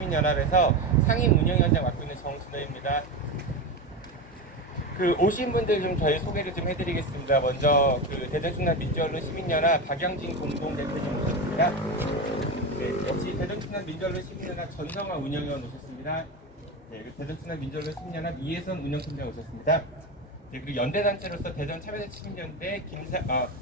연합에서 상임 운영위원장 맡고 있는 정순호입니다. 오신 분들 좀 저희 소개를 좀 해드리겠습니다. 먼저 대전충남 민주언론 시민연합 박영진 공동대표님 오셨습니다. 네, 역시 대전충남 민주언론 시민연합 전성화 운영위원 오셨습니다. 네, 대전충남 민주언론 시민연합 이혜선 운영팀장 오셨습니다. 네, 그리고 연대단체로서 대전 차별대 시민연대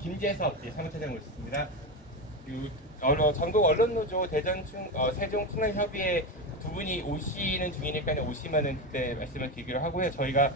김재섭 사무처장 오셨습니다. 전국 언론노조 세종 충남협의회 두 분이 오시는 중이니까 오시면은 그때 말씀을 드리기로 하고요. 저희가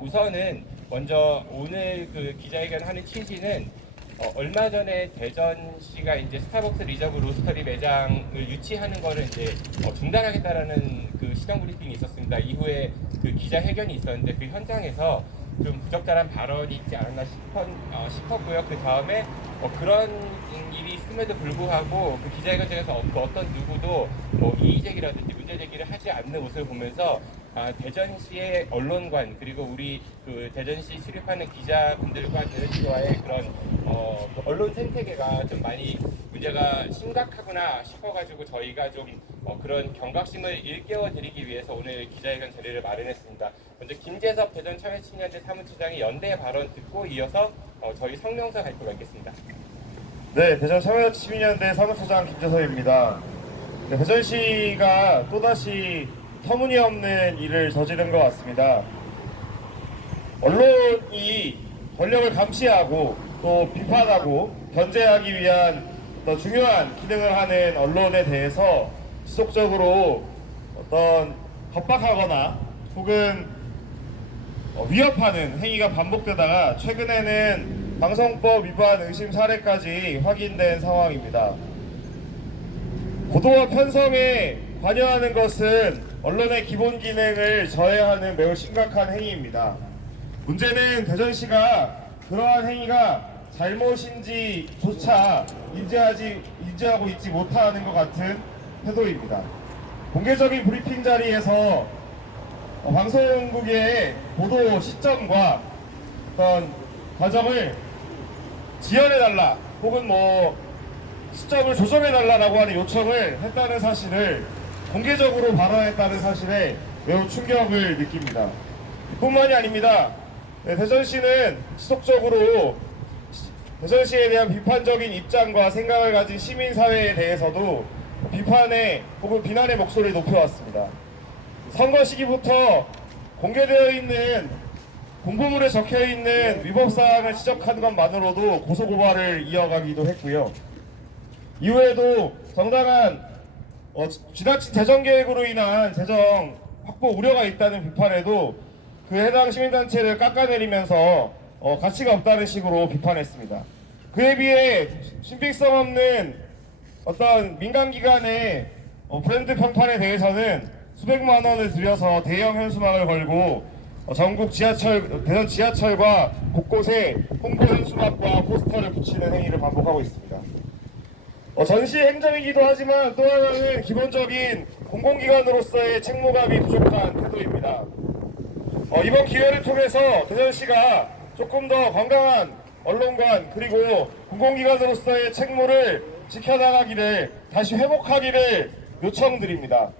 우선은 먼저 오늘 기자회견 하는 취지는 얼마 전에 대전시가 이제 스타벅스 리저브 로스터리 매장을 유치하는 거를 이제 중단하겠다라는 시정 브리핑이 있었습니다. 이후에 기자회견이 있었는데 그 현장에서 좀 부적절한 발언이 있지 않았나 싶었고요. 그 다음에 그런 일이 있음에도 불구하고 기자회견장에서 어떤 누구도 이의제기라든지 문제제기를 하지 않는 모습을 보면서 대전시의 언론관 그리고 우리 대전시 출입하는 기자분들과 대전시와의 그런 언론 생태계가 좀 많이 문제가 심각하구나 싶어가지고 저희가 좀 그런 경각심을 일깨워드리기 위해서 오늘 기자회견 자리를 마련했습니다. 먼저 김재섭 대전참여青年대 사무처장이 연대 발언 듣고 이어서 저희 성명서 발표가 있겠습니다. 네, 대전참여시민연대 사무처장 김재섭입니다. 네, 대전시가 또다시 터무니없는 일을 저지른 것 같습니다. 언론이 권력을 감시하고 또 비판하고 견제하기 위한 더 중요한 기능을 하는 언론에 대해서 지속적으로 어떤 겁박하거나 혹은 위협하는 행위가 반복되다가 최근에는 방송법 위반 의심 사례까지 확인된 상황입니다. 보도와 편성에 관여하는 것은 언론의 기본 기능을 저해하는 매우 심각한 행위입니다. 문제는 대전시가 그러한 행위가 잘못인지조차 인지하고 있지 못하는 것 같은 태도입니다. 공개적인 브리핑 자리에서 방송국의 보도 시점과 어떤 과정을 지연해달라 혹은 시점을 조정해달라고 하는 요청을 했다는 사실을 공개적으로 발언했다는 사실에 매우 충격을 느낍니다. 뿐만이 아닙니다. 대전시는 지속적으로 대전시에 대한 비판적인 입장과 생각을 가진 시민사회에 대해서도 비판의 혹은 비난의 목소리를 높여왔습니다. 선거 시기부터 공개되어 있는 공보물에 적혀있는 위법사항을 지적한 것만으로도 고소고발을 이어가기도 했고요. 이후에도 정당한 지나친 재정계획으로 인한 재정 확보 우려가 있다는 비판에도 해당 시민단체를 깎아내리면서 가치가 없다는 식으로 비판했습니다. 그에 비해 신빙성 없는 어떤 민간기관의 브랜드 평판에 대해서는 수백만 원을 들여서 대형 현수막을 걸고 전국 대전 지하철과 곳곳에 홍보 현수막과 포스터를 붙이는 행위를 반복하고 있습니다. 전시 행정이기도 하지만 또 하나는 기본적인 공공기관으로서의 책무감이 부족한 태도입니다. 이번 기회를 통해서 대전시가 조금 더 건강한 언론관 그리고 공공기관으로서의 책무를 지켜나가기를 다시 회복하기를 요청드립니다.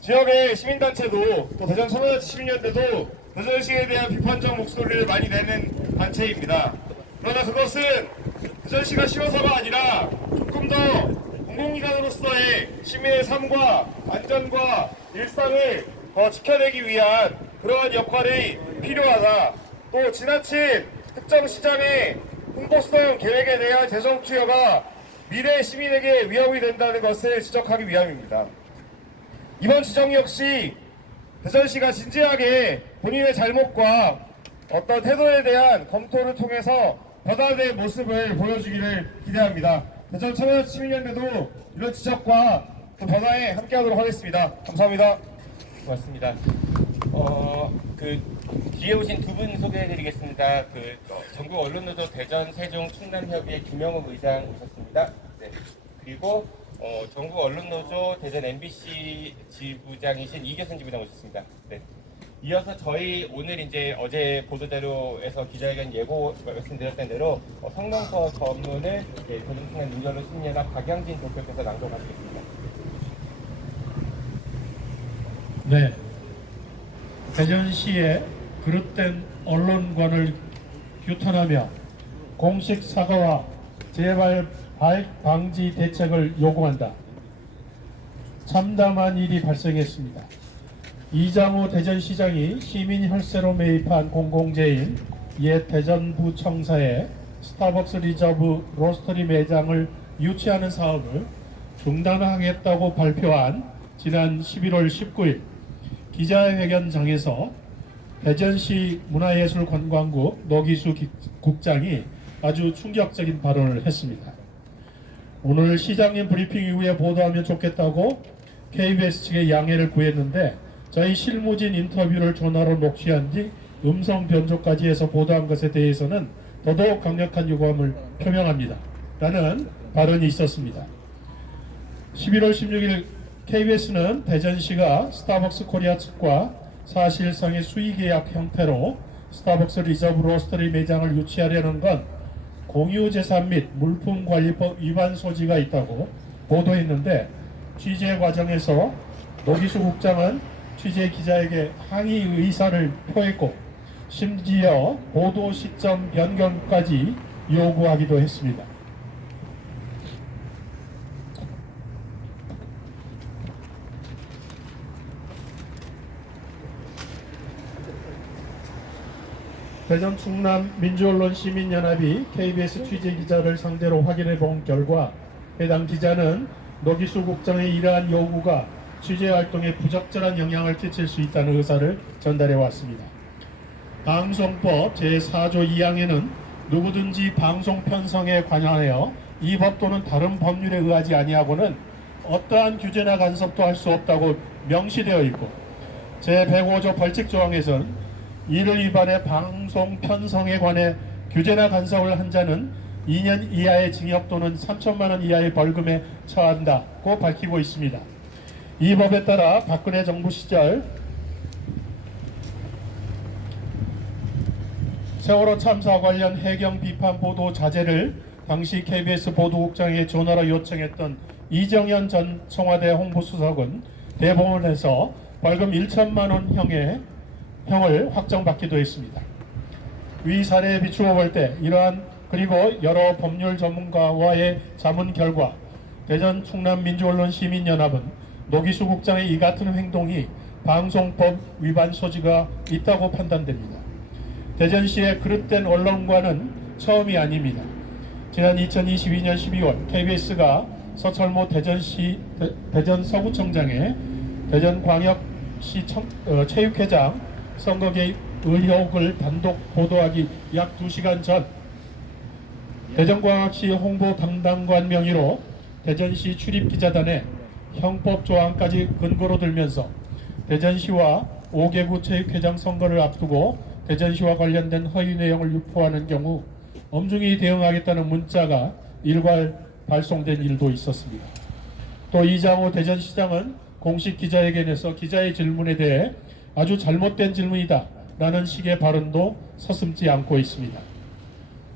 지역의 시민단체도 또 대전참여시민연대도 대전시에 대한 비판적 목소리를 많이 내는 단체입니다. 그러나 그것은 대전시가 쉬워서가 아니라 조금 더 공공기관으로서의 시민의 삶과 안전과 일상을 더 지켜내기 위한 그러한 역할이 필요하다. 또 지나친 특정 시장의 홍보성 계획에 대한 재정 투여가 미래 시민에게 위협이 된다는 것을 지적하기 위함입니다. 이번 지정 역시 대전시가 진지하게 본인의 잘못과 어떤 태도에 대한 검토를 통해서 변화된 모습을 보여주기를 기대합니다. 대전 참여시민연대도 이런 지적과 또 변화에 함께하도록 하겠습니다. 감사합니다. 고맙습니다. 뒤에 오신 두 분 소개해드리겠습니다. 전국 언론노조 대전 세종 충남협의회 김영욱 의장 오셨습니다. 네. 그리고 전국 언론노조 대전 MBC 지부장이신 이교선 지부장 오셨습니다. 네. 이어서 저희 오늘 이제 어제 보도대로에서 기자회견 예고 말씀드렸던 대로 성명서 전문을 대전 충남 민주언론 시민연합 박영진 대표께서 낭독하시겠습니다. 네, 대전시의 그릇된 언론관을 규탄하며 공식 사과와 재발 방지 대책을 요구한다. 참담한 일이 발생했습니다. 이장우 대전시장이 시민 혈세로 매입한 공공재인 옛 대전부청사에 스타벅스 리저브 로스터리 매장을 유치하는 사업을 중단하겠다고 발표한 지난 11월 19일 기자회견장에서 대전시 문화예술관광국 노기수 국장이 아주 충격적인 발언을 했습니다. 오늘 시장님 브리핑 이후에 보도하면 좋겠다고 KBS 측에 양해를 구했는데 저희 실무진 인터뷰를 전화로 녹취한 뒤 음성 변조까지 해서 보도한 것에 대해서는 더더욱 강력한 유감을 표명합니다. 라는 발언이 있었습니다. 11월 16일 KBS는 대전시가 스타벅스 코리아 측과 사실상의 수의계약 형태로 스타벅스 리저브 로스터리 매장을 유치하려는 건 공유재산 및 물품관리법 위반 소지가 있다고 보도했는데 취재 과정에서 노기수 국장은 취재 기자에게 항의 의사를 표했고 심지어 보도 시점 변경까지 요구하기도 했습니다. 대전 충남 민주언론 시민연합이 KBS 취재기자를 상대로 확인해 본 결과 해당 기자는 노기수 국장의 이러한 요구가 취재활동에 부적절한 영향을 끼칠 수 있다는 의사를 전달해 왔습니다. 방송법 제4조 2항에는 누구든지 방송 편성에 관하여 이 법 또는 다른 법률에 의하지 아니하고는 어떠한 규제나 간섭도 할 수 없다고 명시되어 있고 제105조 벌칙조항에서는 이를 위반해 방송 편성에 관해 규제나 간섭을 한 자는 2년 이하의 징역 또는 3천만 원 이하의 벌금에 처한다고 밝히고 있습니다. 이 법에 따라 박근혜 정부 시절 세월호 참사 관련 해경 비판 보도 자제를 당시 KBS 보도국장에게 전화로 요청했던 이정현 전 청와대 홍보수석은 대법원에서 벌금 1천만 원 형을 확정받기도 했습니다. 위 사례에 비추어 볼 때 이러한 그리고 여러 법률 전문가와의 자문 결과 대전 충남 민주언론 시민연합은 노기수 국장의 이 같은 행동이 방송법 위반 소지가 있다고 판단됩니다. 대전시의 그릇된 언론과는 처음이 아닙니다. 지난 2022년 12월 KBS가 서철모 대전 서구청장의 대전광역시 체육회장 선거 개입 의혹을 단독 보도하기 약 2시간 전 대전광역시 홍보 담당관 명의로 대전시 출입기자단에 형법 조항까지 근거로 들면서 대전시와 5개구 체육회장 선거를 앞두고 대전시와 관련된 허위 내용을 유포하는 경우 엄중히 대응하겠다는 문자가 일괄 발송된 일도 있었습니다. 또 이장우 대전시장은 공식 기자회견에서 기자의 질문에 대해 아주 잘못된 질문이다 라는 식의 발언도 서슴지 않고 있습니다.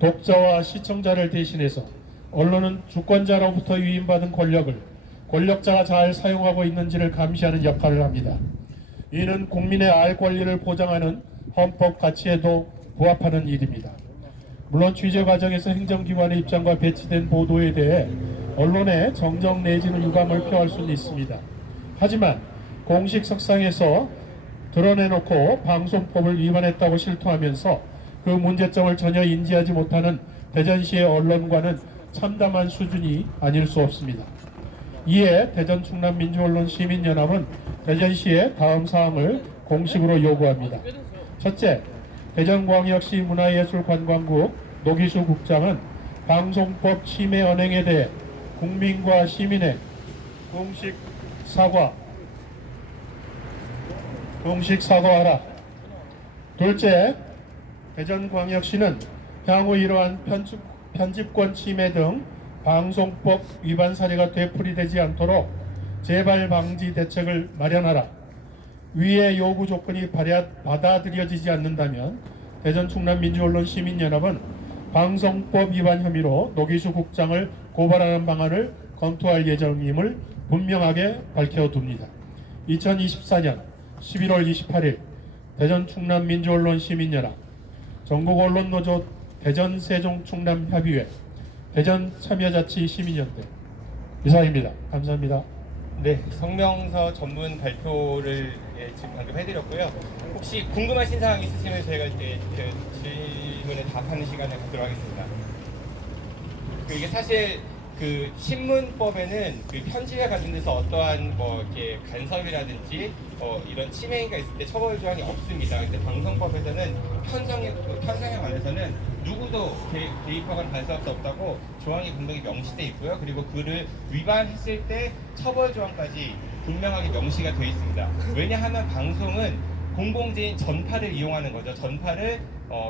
독자와 시청자를 대신해서 언론은 주권자로부터 위임받은 권력을 권력자가 잘 사용하고 있는지를 감시하는 역할을 합니다. 이는 국민의 알 권리를 보장하는 헌법 가치에도 부합하는 일입니다. 물론 취재 과정에서 행정기관의 입장과 배치된 보도에 대해 언론의 정정 내지는 유감을 표할 수는 있습니다. 하지만 공식 석상에서 드러내놓고 방송법을 위반했다고 실토하면서 그 문제점을 전혀 인지하지 못하는 대전시의 언론과는 참담한 수준이 아닐 수 없습니다. 이에 대전 충남 민주언론 시민연합은 대전시의 다음 사항을 공식으로 요구합니다. 첫째, 대전광역시 문화예술관광국 노기수 국장은 방송법 침해 언행에 대해 국민과 시민의 공식 사과하라. 둘째, 대전광역시는 향후 이러한 편집권 침해 등 방송법 위반 사례가 되풀이되지 않도록 재발 방지 대책을 마련하라. 위의 요구 조건이 받아들여지지 않는다면 대전 충남 민주언론 시민연합은 방송법 위반 혐의로 노기수 국장을 고발하는 방안을 검토할 예정임을 분명하게 밝혀둡니다. 2024년 11월 28일 대전 충남 민주언론 시민연합 전국언론노조 대전 세종 충남 협의회 대전 참여자치 시민연대 이상입니다. 감사합니다. 네, 성명서 전문 발표를 지금 방금 해드렸고요. 혹시 궁금하신 사항 있으시면 저희가 이제 그 질문에 답하는 시간을 갖도록 하겠습니다. 이게 사실 그 신문법에는 그 편집에 관련돼서 어떠한 뭐 이렇게 간섭이라든지 이런 침해가 있을 때 처벌 조항이 없습니다. 근데 방송법에서는 편성에 관해서는 누구도 개입하거나 간섭할 수 없다고 조항이 분명히 명시돼 있고요. 그리고 그를 위반했을 때 처벌 조항까지 분명하게 명시가 되어 있습니다. 왜냐하면 방송은 공공재인 전파를 이용하는 거죠. 전파를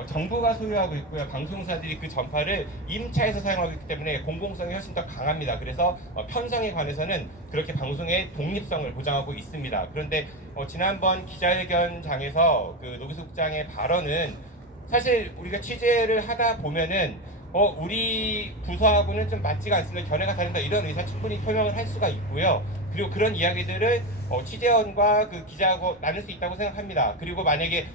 정부가 소유하고 있고요. 방송사들이 그 전파를 임차해서 사용하고 있기 때문에 공공성이 훨씬 더 강합니다. 그래서 편성에 관해서는 그렇게 방송의 독립성을 보장하고 있습니다. 그런데 지난번 기자회견장에서 그 노기수 국장의 발언은 사실 우리가 취재를 하다 보면은 우리 부서하고는 좀 맞지가 않습니다. 견해가 다른다 이런 의사 충분히 표명을 할 수가 있고요. 그리고 그런 이야기들을 취재원과 그 기자하고 나눌 수 있다고 생각합니다. 그리고 만약에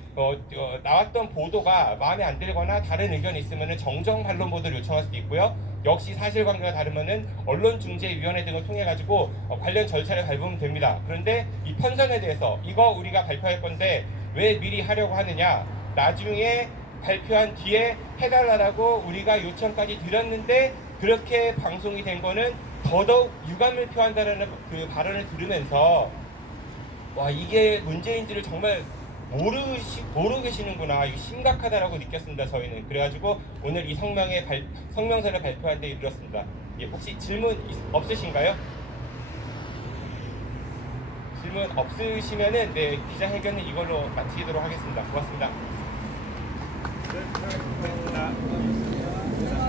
나왔던 보도가 마음에 안 들거나 다른 의견이 있으면 정정 반론 보도를 요청할 수도 있고요. 역시 사실관계가 다르면은 언론중재위원회 등을 통해 가지고 관련 절차를 밟으면 됩니다. 그런데 이 편성에 대해서 이거 우리가 발표할 건데 왜 미리 하려고 하느냐? 나중에 발표한 뒤에 해달라고 우리가 요청까지 드렸는데 그렇게 방송이 된 거는 더더욱 유감을 표한다는 그 발언을 들으면서 와 이게 문제인지를 정말 모르고 계시는구나, 이거 심각하다라고 느꼈습니다. 저희는 그래가지고 오늘 이 성명서를 발표한 데 이르렀습니다. 예, 혹시 질문 없으신가요? 질문 없으시면은 네, 기자회견은 이걸로 마치도록 하겠습니다. 고맙습니다. 네,